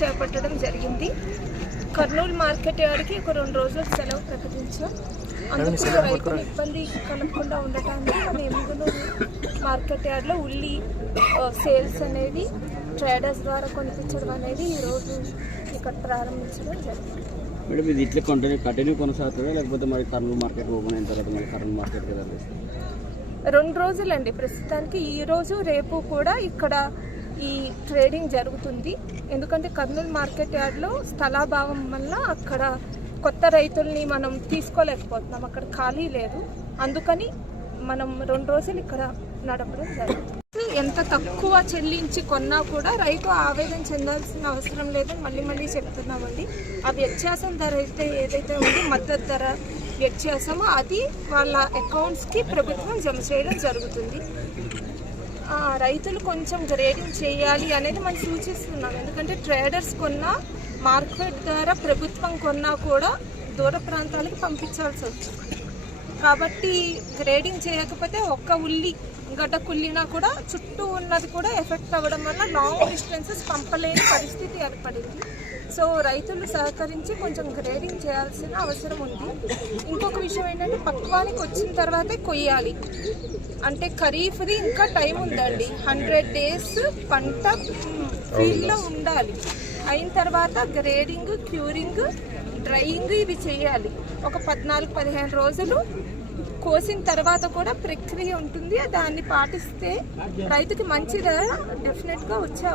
చేపట్టడం జరిగింది. కర్నూలు మార్కెట్ యార్డ్కి ఒక 2 రోజులు సెలవు ప్రకటించాం. అందుకు రైతులు ఇబ్బంది కలగకుండా ఉండటానికి మన ఎమ్మిగనూరు మార్కెట్ యార్డ్లో ఉల్లి సేల్స్ అనేది ట్రేడర్స్ ద్వారా కొనిపించడం అనేది ఈరోజు ఇక్కడ ప్రారంభించడం జరిగింది. మేడం, ఇది ఇట్లా కంటిన్యూ కొనసాగుతుందా లేకపోతే మరి కర్నూలు మార్కెట్ ఓపెన్ అయిన తర్వాత మరి కర్నూలు మార్కెట్ 2 రోజులండి. ప్రస్తుతానికి ఈరోజు రేపు కూడా ఇక్కడ ఈ ట్రేడింగ్ జరుగుతుంది. ఎందుకంటే కర్నూలు మార్కెట్ యార్డ్లో స్థలాభావం వల్ల అక్కడ కొత్త రైతుల్ని మనం తీసుకోలేకపోతున్నాం, అక్కడ ఖాళీ లేదు. అందుకని మనం 2 రోజులు ఇక్కడ నడపడం జరుగుతుంది. ఎంత తక్కువ చెల్లించి కొన్నా కూడా రైతు ఆవేదన చెందాల్సిన అవసరం లేదని మళ్ళీ చెప్తున్నామండి. ఆ వ్యత్యాసం ధర అయితే ఏదైతే ఉందో మద్దతు ధర వ్యత్యాసమో అది వాళ్ళ అకౌంట్స్కి ప్రభుత్వం జమ చేయడం జరుగుతుంది. రైతులు కొంచెం గ్రేడింగ్ చేయాలి అనేది మనం సూచిస్తున్నాం. ఎందుకంటే ట్రేడర్స్ కొన్నా మార్కెట్ ద్వారా ప్రభుత్వం కొన్నా కూడా దూర ప్రాంతాలకు పంపించాల్సి వస్తుంది. కాబట్టి గ్రేడింగ్ చేయకపోతే ఒక్క ఉల్లి గడ్డ కుళ్ళినా కూడా చుట్టూ ఉన్నది కూడా ఎఫెక్ట్ అవ్వడం వల్ల లాంగ్ డిస్టెన్సెస్ పంపలేని పరిస్థితి ఏర్పడింది. సో రైతులు సహకరించి కొంచెం గ్రేడింగ్ చేయాల్సిన అవసరం ఉంది. ఇంకొక విషయం ఏంటంటే పక్వానికి వచ్చిన తర్వాతే కొయ్యాలి. అంటే ఖరీఫ్ది ఇంకా టైం ఉందండి. 100 days పంట ఫీల్డ్లో ఉండాలి. అయిన తర్వాత గ్రేడింగ్, క్యూరింగ్, డ్రైయింగ్ ఇవి చేయాలి. ఒక 14-15 రోజులు కోసిన తర్వాత కూడా ప్రక్రియ ఉంటుంది. దాన్ని పాటిస్తే రైతుకి మంచి ధర డెఫినెట్గా వచ్చే